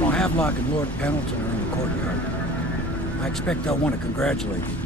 Admiral Havelock and Lord Pendleton are in the courtyard. I expect they'll want to congratulate you.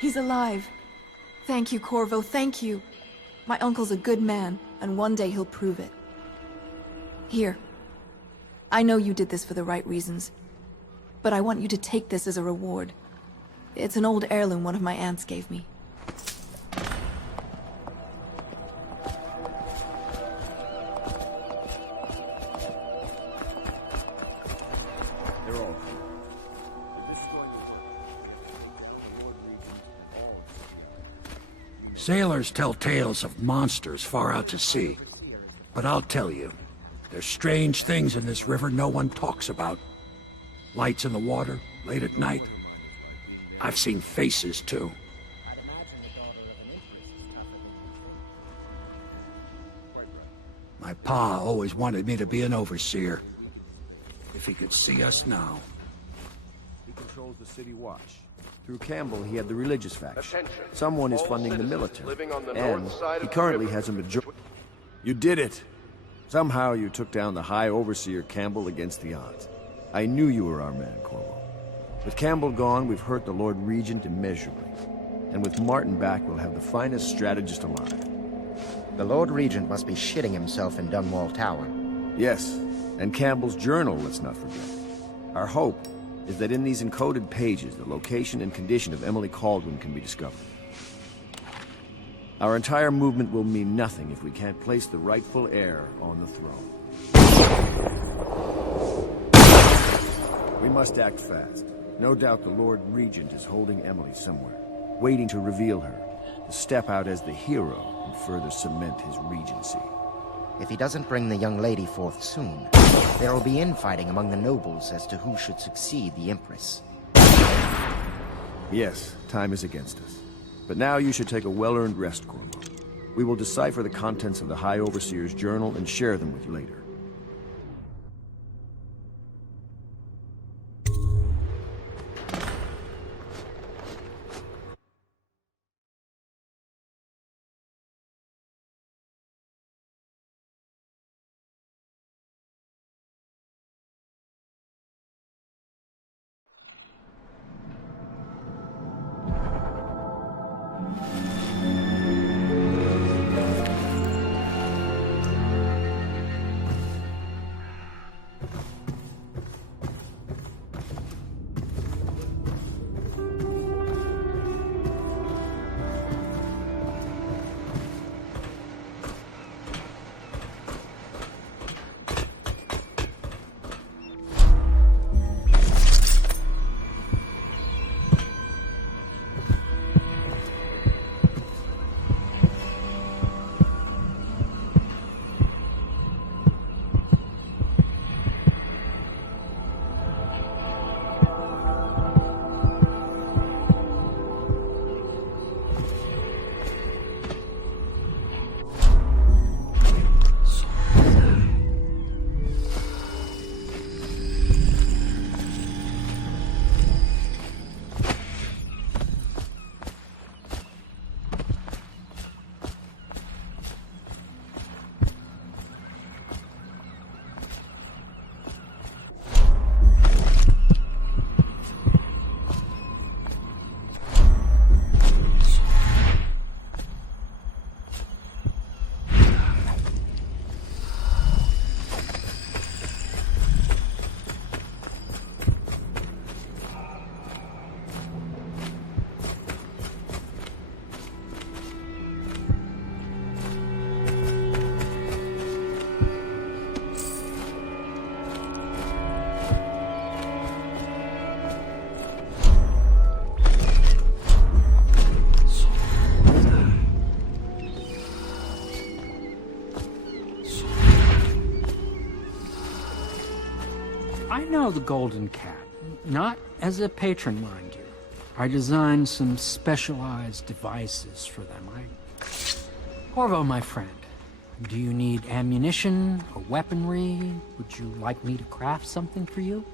He's alive. Thank you, Corvo, thank you. My uncle's a good man, and one day he'll prove it. Here. I know you did this for the right reasons, but I want you to take this as a reward. It's an old heirloom one of my aunts gave me. Sailors tell tales of monsters far out to sea. But I'll tell you, there's strange things in this river no one talks about. Lights in the water, late at night. I've seen faces, too. My pa always wanted me to be an overseer. If he could see us now. He controls the city watch. Through Campbell, he had the religious faction. Someone is funding the military, and he currently has a majority. You did it! Somehow you took down the High Overseer Campbell against the odds. I knew you were our man, Corvo. With Campbell gone, we've hurt the Lord Regent immeasurably. And with Martin back, we'll have the finest strategist alive. The Lord Regent must be shitting himself in Dunwall Tower. Yes, and Campbell's journal, let's not forget. Our hope is that in these encoded pages, the location and condition of Emily Kaldwin can be discovered. Our entire movement will mean nothing if we can't place the rightful heir on the throne. We must act fast. No doubt the Lord Regent is holding Emily somewhere, waiting to reveal her, to step out as the hero and further cement his regency. If he doesn't bring the young lady forth soon, there will be infighting among the nobles as to who should succeed the Empress. Yes, time is against us. But now you should take a well-earned rest, Corvo. We will decipher the contents of the High Overseer's journal and share them with you later. know the Golden Cat. Not as a patron, mind you. I designed some specialized devices for them. Corvo, my friend, do you need ammunition or weaponry? Would you like me to craft something for you?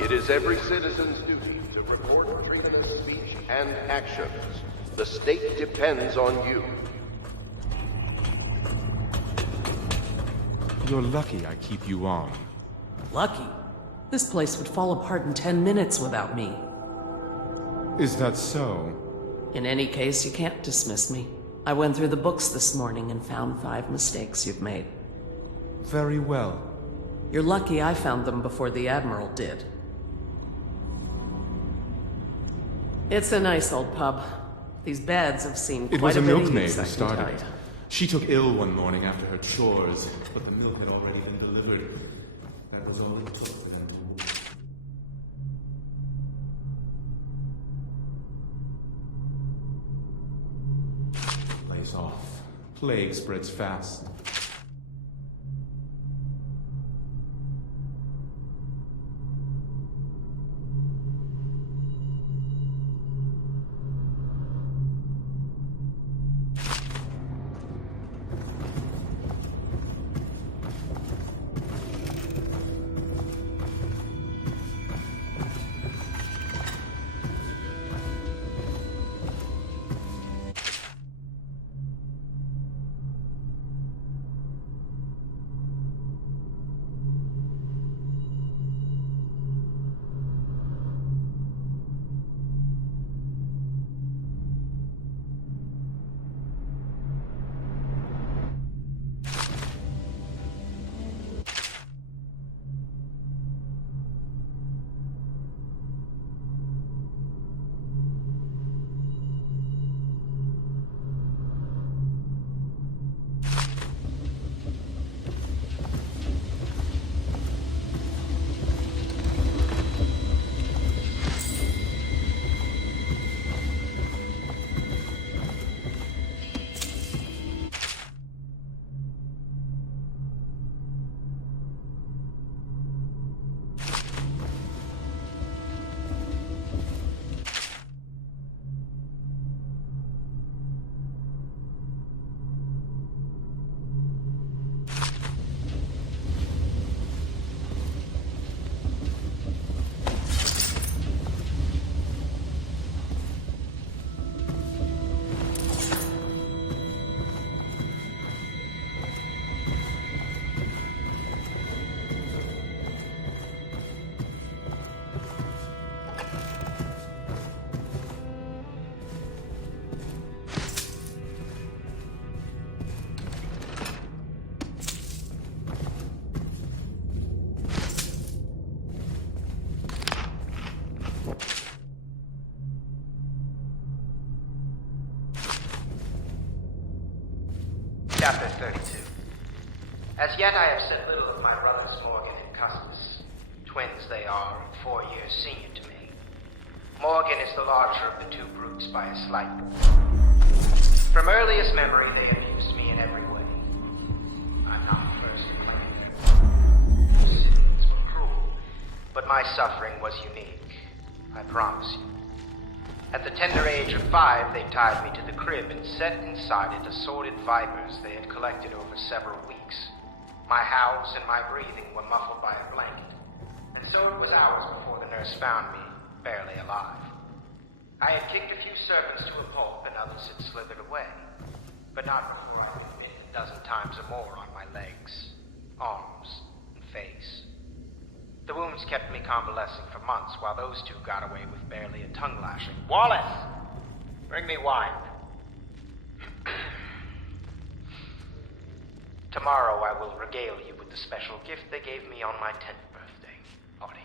It is every citizen's duty to report treasonous speech and actions. The state depends on you. You're lucky I keep you on. Lucky? This place would fall apart in 10 minutes without me. Is that so? In any case, you can't dismiss me. I went through the books this morning and found 5 mistakes you've made. Very well. You're lucky I found them before the Admiral did. It's a nice old pub. These beds have seen It quite was a bit of milkmaid use, who I can started tell it. you. She took ill one morning after her chores, but the milk had already been delivered. That was all it took for them to move. Lays off. Plague spreads fast. Chapter 32. As yet I have set little of my brother's Morgan in Custis. twins they are, 4 years senior to me. Morgan is the larger of the two brutes by a slight point. From earliest memory, they abused me in every way. I'm not the first to claim their sins were cruel, but my suffering was unique. I promise you. At the tender age of 5, they tied me to the crib and set inside it assorted vipers they had collected over several weeks. My howls and my breathing were muffled by a blanket, and so it was hours before the nurse found me, barely alive. I had kicked a few servants to a pulp and others had slithered away, but not before I had been bitten a dozen times or more on my legs, arms, and face. The wounds kept me convalescing for months while those two got away with barely a tongue lashing. Wallace! Bring me wine. Tomorrow I will regale you with the special gift they gave me on my 10th birthday party.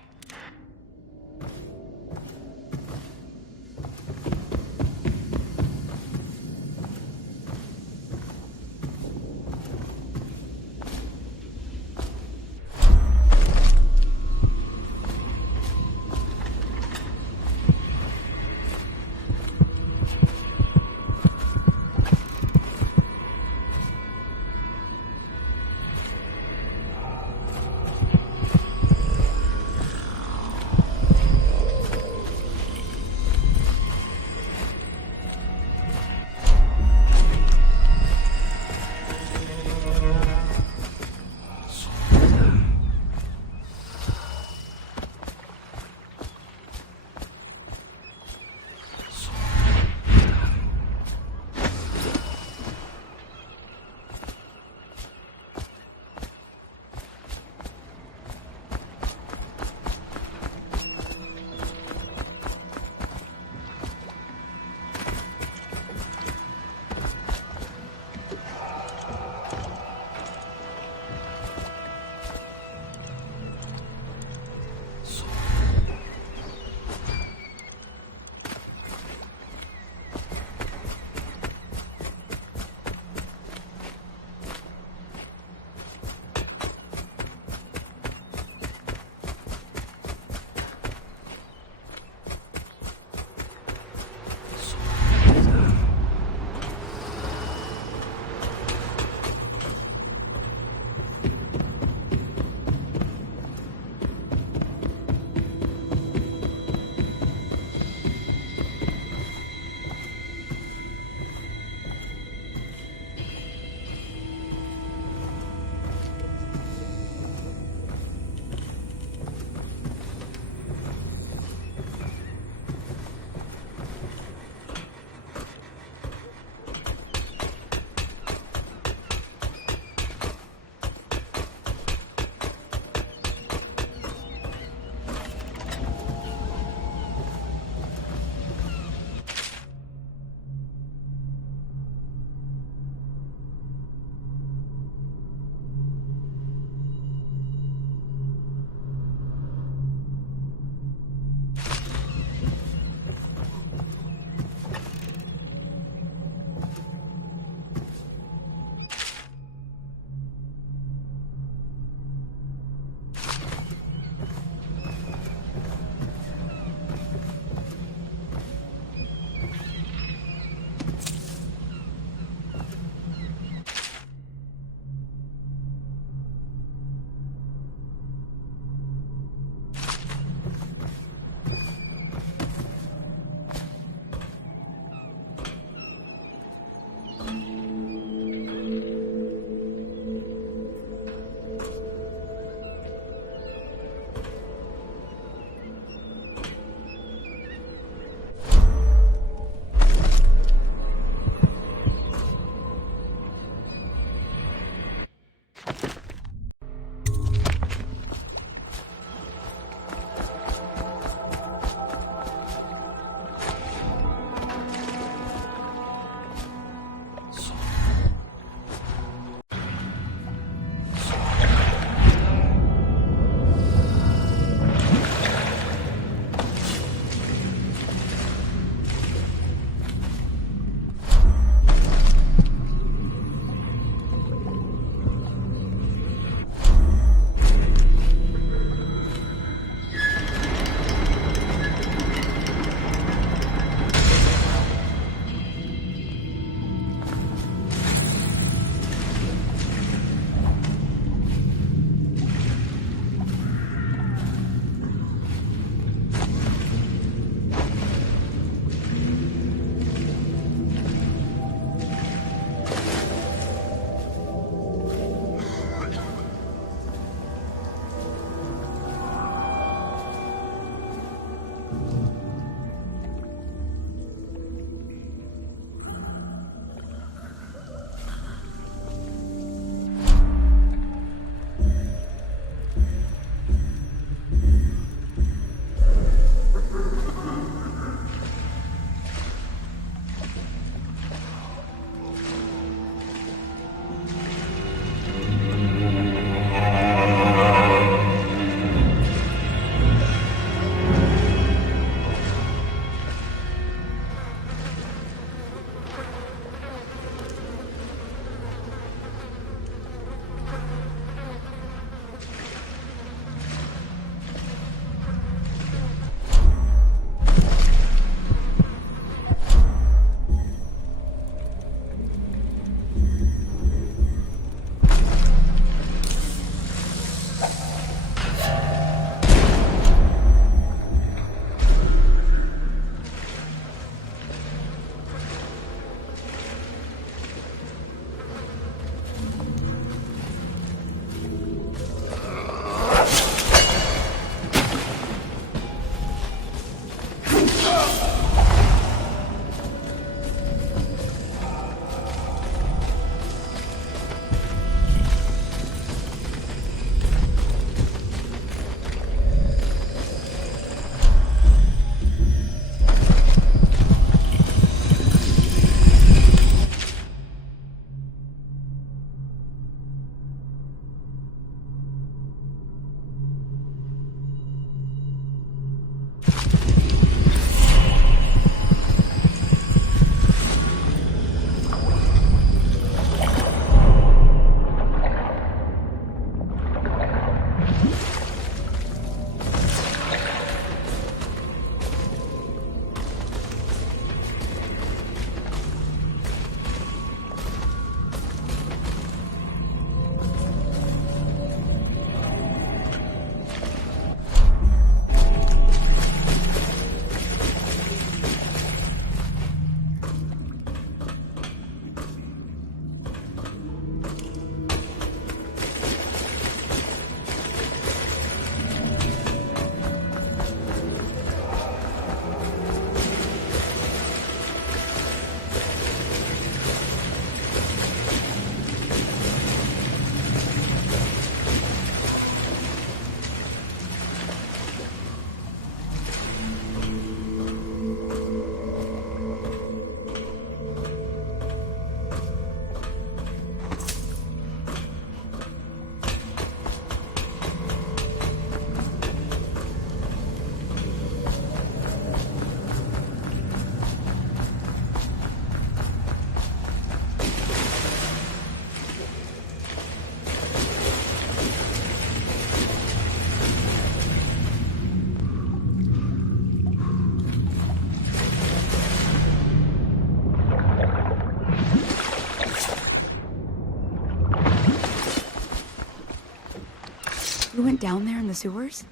You went down there in the sewers?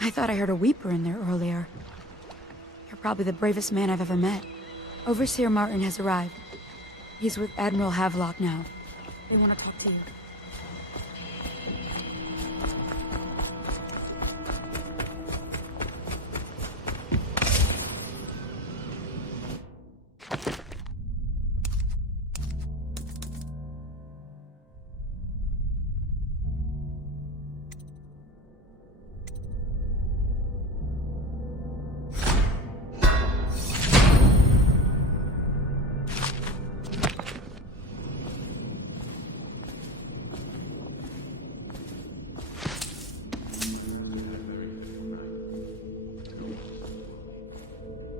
I thought I heard a weeper in there earlier. You're probably the bravest man I've ever met. Overseer Martin has arrived. He's with Admiral Havelock now. They want to talk to you.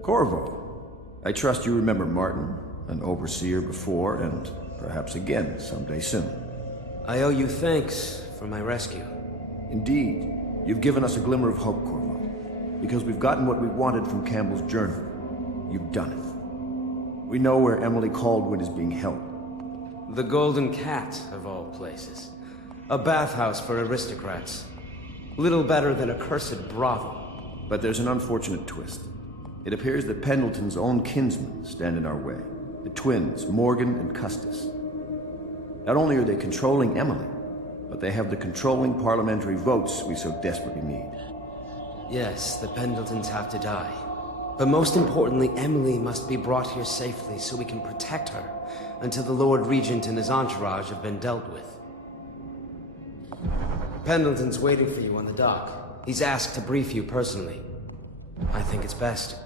Corvo, I trust you remember Martin, an overseer before, and perhaps again someday soon. I owe you thanks for my rescue. Indeed, you've given us a glimmer of hope, Corvo. Because we've gotten what we wanted from Campbell's journal. You've done it. We know where Emily Caldwin is being held. The Golden Cat, of all places. A bathhouse for aristocrats. Little better than a cursed brothel. But there's an unfortunate twist. It appears that Pendleton's own kinsmen stand in our way. The twins, Morgan and Custis. Not only are they controlling Emily, but they have the controlling parliamentary votes we so desperately need. Yes, the Pendletons have to die. But most importantly, Emily must be brought here safely so we can protect her until the Lord Regent and his entourage have been dealt with. Pendleton's waiting for you on the dock. He's asked to brief you personally. I think it's best.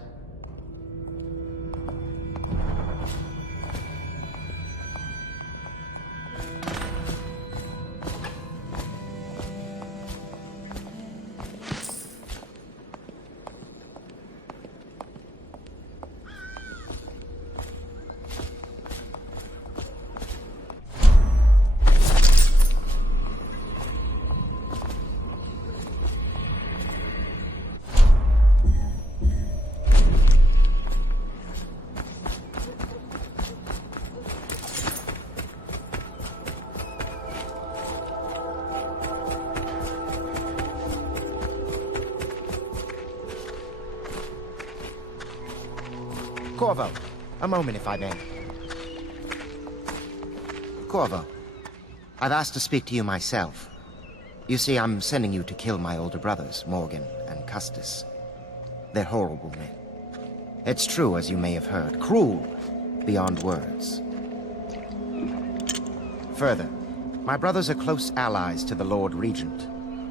Corvo, a moment if I may. Corvo, I've asked to speak to you myself. You see, I'm sending you to kill my older brothers, Morgan and Custis. They're horrible men. It's true, as you may have heard, cruel beyond words. Further, my brothers are close allies to the Lord Regent,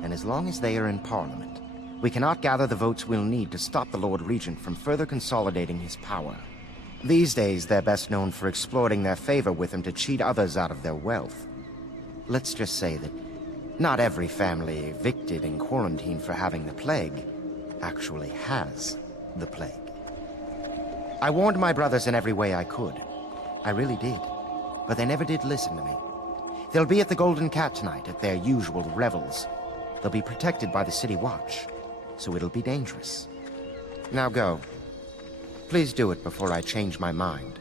and as long as they are in Parliament, we cannot gather the votes we'll need to stop the Lord Regent from further consolidating his power. These days, they're best known for exploiting their favor with him to cheat others out of their wealth. Let's just say that not every family evicted and quarantined for having the plague actually has the plague. I warned my brothers in every way I could. I really did. But they never did listen to me. They'll be at the Golden Cat tonight at their usual revels. They'll be protected by the City Watch, so it'll be dangerous. Now go. Please do it before I change my mind.